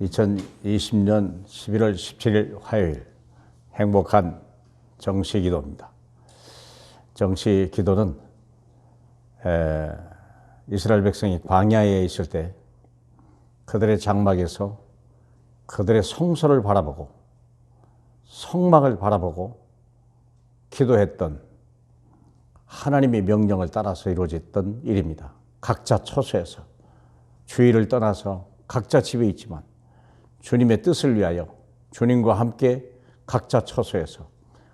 2020년 11월 17일 화요일 행복한 정시기도입니다. 정시기도는 이스라엘 백성이 광야에 있을 때 그들의 장막에서 그들의 성소를 바라보고 성막을 바라보고 기도했던 하나님의 명령을 따라서 이루어졌던 일입니다. 각자 처소에서 주일을 떠나서 각자 집에 있지만 주님의 뜻을 위하여 주님과 함께 각자 처소에서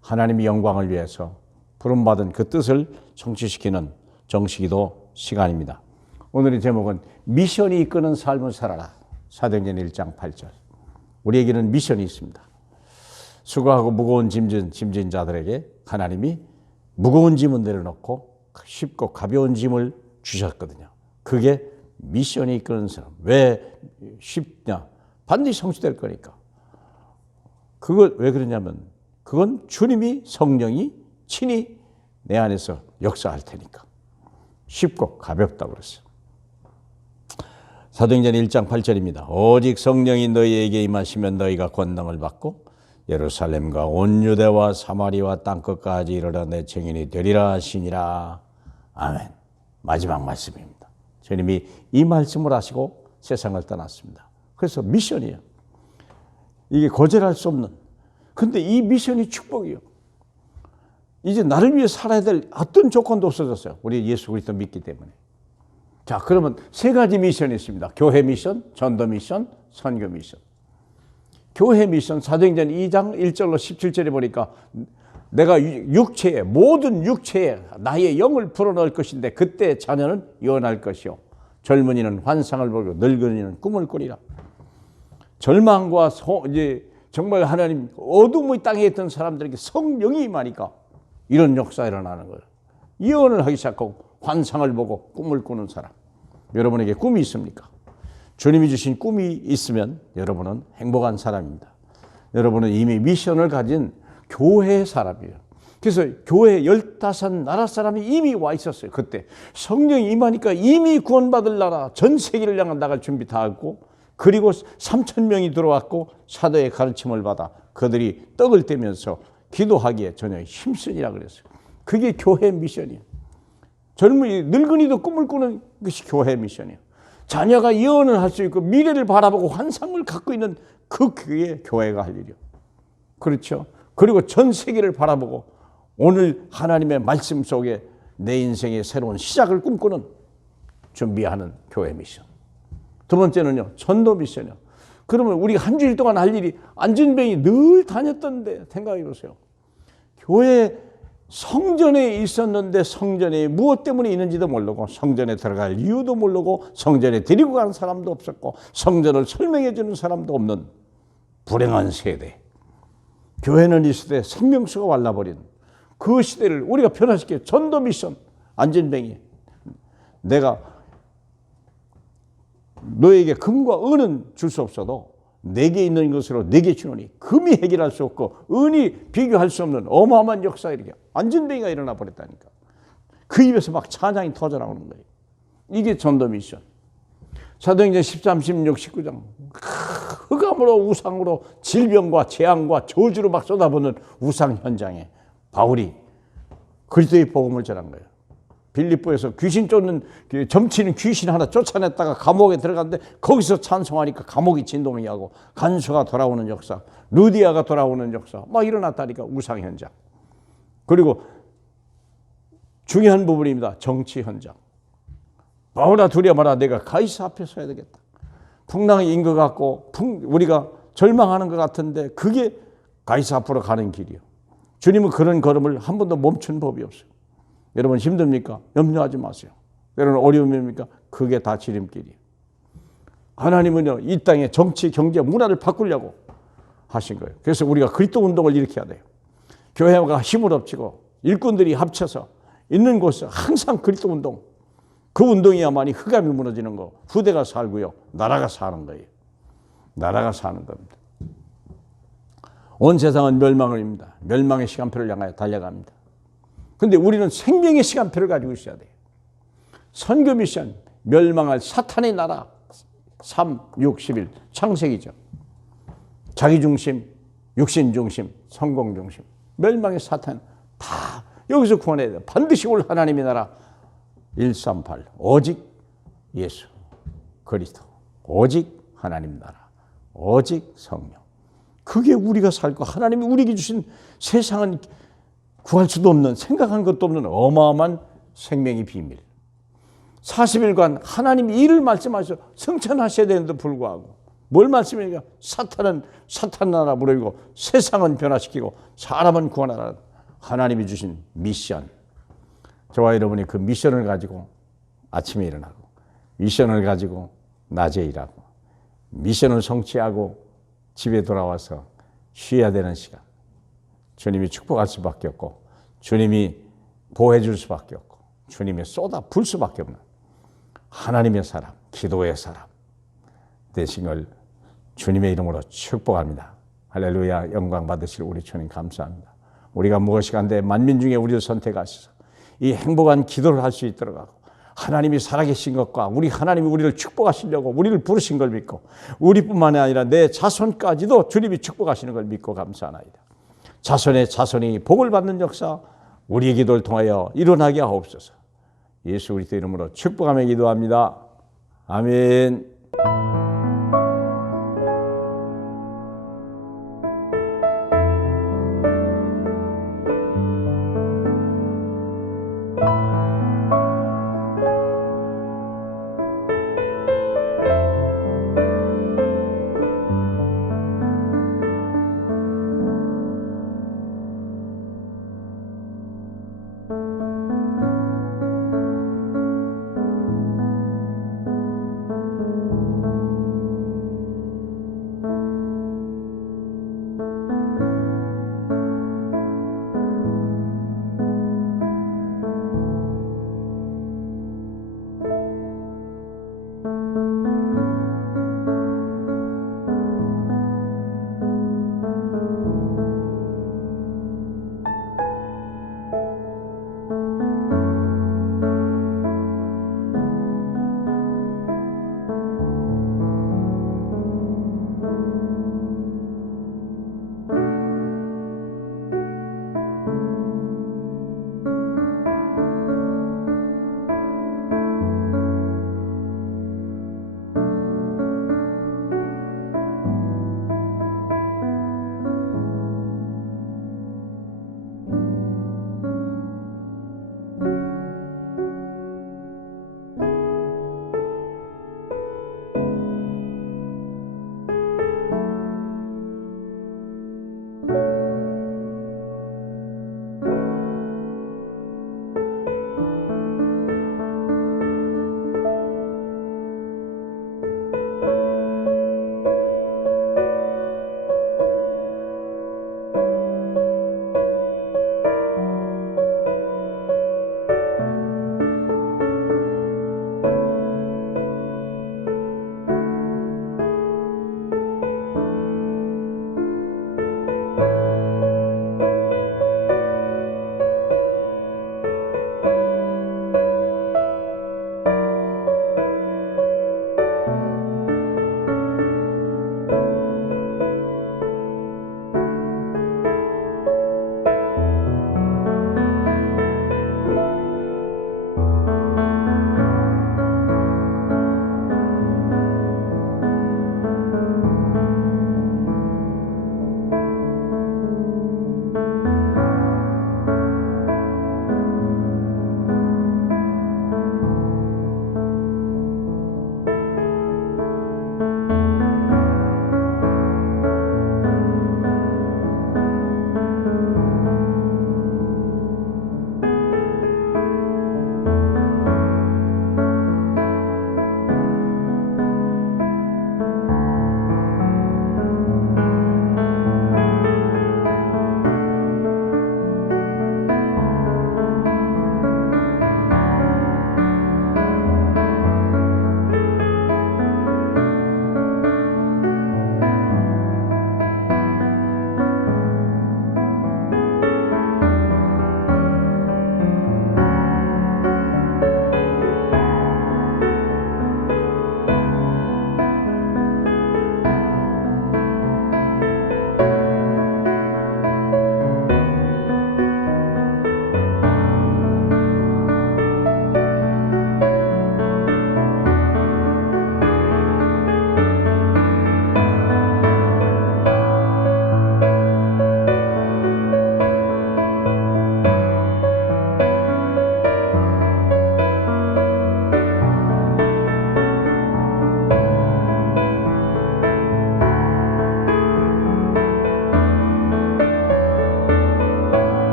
하나님의 영광을 위해서 부름받은 그 뜻을 성취시키는 정시기도 시간입니다. 오늘의 제목은 미션이 이끄는 삶을 살아라. 사도행전 1장 8절. 우리에게는 미션이 있습니다. 수고하고 무거운 짐진 자들에게 하나님이 무거운 짐은 내려놓고 쉽고 가벼운 짐을 주셨거든요. 그게 미션이 이끄는 사람. 왜 쉽냐? 반드시 성취될 거니까. 그걸 왜 그러냐면 그건 주님이 성령이 친히 내 안에서 역사할 테니까. 쉽고 가볍다고 그랬어요. 사도행전 1장 8절입니다. 오직 성령이 너희에게 임하시면 너희가 권능을 받고 예루살렘과 온 유대와 사마리아 땅끝까지 이르러 내 증인이 되리라 하시니라. 아멘. 마지막 말씀입니다. 주님이 이 말씀을 하시고 세상을 떠났습니다. 그래서 미션이에요. 이게 거절할 수 없는. 근데 이 미션이 축복이에요. 이제 나를 위해 살아야 될 어떤 조건도 없어졌어요. 우리 예수 그리스도 믿기 때문에. 자, 그러면 세 가지 미션이 있습니다. 교회 미션, 전도 미션, 선교 미션. 교회 미션, 사도행전 2장 1절로 17절에 보니까 내가 육체에, 모든 육체에 나의 영을 불어넣을 것인데 그때 자녀는 예언할 것이요. 젊은이는 환상을 보고 늙은이는 꿈을 꾸리라. 절망과 이제 정말 하나님 어둠의 땅에 있던 사람들에게 성령이 임하니까 이런 역사가 일어나는 거예요. 예언을 하기 시작하고 환상을 보고 꿈을 꾸는 사람. 여러분에게 꿈이 있습니까? 주님이 주신 꿈이 있으면 여러분은 행복한 사람입니다. 여러분은 이미 미션을 가진 교회 사람이에요. 그래서 교회 15나라 사람이 이미 와 있었어요. 그때 성령이 임하니까 이미 구원받을 나라 전 세계를 향해 나갈 준비 다 했고, 그리고 3,000명이 들어왔고 사도의 가르침을 받아 그들이 떡을 떼면서 기도하기에 전혀 힘쓰니라 그랬어요. 그게 교회 미션이에요. 젊은이, 늙은이도 꿈을 꾸는 것이 교회 미션이에요. 자녀가 예언을 할 수 있고 미래를 바라보고 환상을 갖고 있는 그게 교회가 할 일이에요. 그렇죠? 그리고 전 세계를 바라보고 오늘 하나님의 말씀 속에 내 인생의 새로운 시작을 꿈꾸는 준비하는 교회 미션. 두 번째는요, 전도 미션이요. 그러면 우리가 한 주일 동안 할 일이 안진뱅이 늘 다녔던데 생각해 보세요. 교회 성전에 있었는데 성전에 무엇 때문에 있는지도 모르고 성전에 들어갈 이유도 모르고 성전에 데리고 가는 사람도 없었고 성전을 설명해 주는 사람도 없는 불행한 세대. 교회는 이 시대에 생명수가 말라버린 그 시대를 우리가 변화시켜 전도 미션. 안진뱅이, 내가 너에게 금과 은은 줄 수 없어도 내게 있는 것으로 내게 주노니 금이 해결할 수 없고 은이 비교할 수 없는 어마어마한 역사 일이야. 안진뱅이가 일어나 버렸다니까. 그 입에서 막 찬양이 터져나오는 거예요. 이게 전도 미션. 사도행전 13, 16, 19장 흑암으로 우상으로 질병과 재앙과 저주로 막 쏟아붓는 우상 현장에 바울이 그리스도의 복음을 전한 거예요. 빌립보에서 귀신 쫓는 점치는 귀신 하나 쫓아냈다가 감옥에 들어갔는데 거기서 찬송하니까 감옥이 진동이 하고 간수가 돌아오는 역사, 루디아가 돌아오는 역사 막 일어났다니까. 우상 현장. 그리고 중요한 부분입니다. 정치 현장. 바울아 두려워 마라. 내가 가이사 앞에 서야 되겠다. 풍랑이 인 것 같고 우리가 절망하는 것 같은데 그게 가이사 앞으로 가는 길이에요. 주님은 그런 걸음을 한 번도 멈춘 법이 없어요. 여러분 힘듭니까? 염려하지 마세요. 여러분 어려움입니까? 그게 다 지름길이에요. 하나님은요, 이 땅의 정치, 경제, 문화를 바꾸려고 하신 거예요. 그래서 우리가 그리스도 운동을 일으켜야 돼요. 교회가 힘을 합치고 일꾼들이 합쳐서 있는 곳에 항상 그리스도 운동. 그 운동이야만이 흑암이 무너지는 거. 후대가 살고요. 나라가 사는 거예요. 나라가 사는 겁니다. 온 세상은 멸망을입니다. 멸망의 시간표를 향하여 달려갑니다. 근데 우리는 생명의 시간표를 가지고 있어야 돼요. 선교 미션, 멸망할 사탄의 나라, 3, 6, 11. 창세기죠. 자기중심, 육신중심, 성공중심, 멸망의 사탄 다 여기서 구원해야 돼. 반드시 올 하나님의 나라 138 오직 예수 그리스도, 오직 하나님 나라, 오직 성령. 그게 우리가 살고 하나님이 우리에게 주신 세상은 구할 수도 없는, 생각한 것도 없는 어마어마한 생명의 비밀. 40일간 하나님이 이를 말씀하셔서 성찬하셔야 되는데도 불구하고 뭘 말씀하니까 사탄은 사탄 나라 무너지고 세상은 변화시키고 사람은 구원하라. 하나님이 주신 미션. 저와 여러분이 그 미션을 가지고 아침에 일어나고, 미션을 가지고 낮에 일하고, 미션을 성취하고 집에 돌아와서 쉬어야 되는 시간. 주님이 축복할 수밖에 없고, 주님이 보호해 줄 수밖에 없고, 주님이 쏟아 불 수밖에 없는 하나님의 사람, 기도의 사람 되신 걸 주님의 이름으로 축복합니다. 할렐루야. 영광 받으실 우리 주님 감사합니다. 우리가 무엇이간데 만민 중에 우리를 선택하셔서 이 행복한 기도를 할 수 있도록 하고, 하나님이 살아계신 것과 우리 하나님이 우리를 축복하시려고 우리를 부르신 걸 믿고, 우리뿐만 아니라 내 자손까지도 주님이 축복하시는 걸 믿고 감사하나이다. 자손의 자손이 복을 받는 역사 우리의 기도를 통하여 일어나게 하옵소서. 예수 그리스도 이름으로 축복하며 기도합니다. 아멘.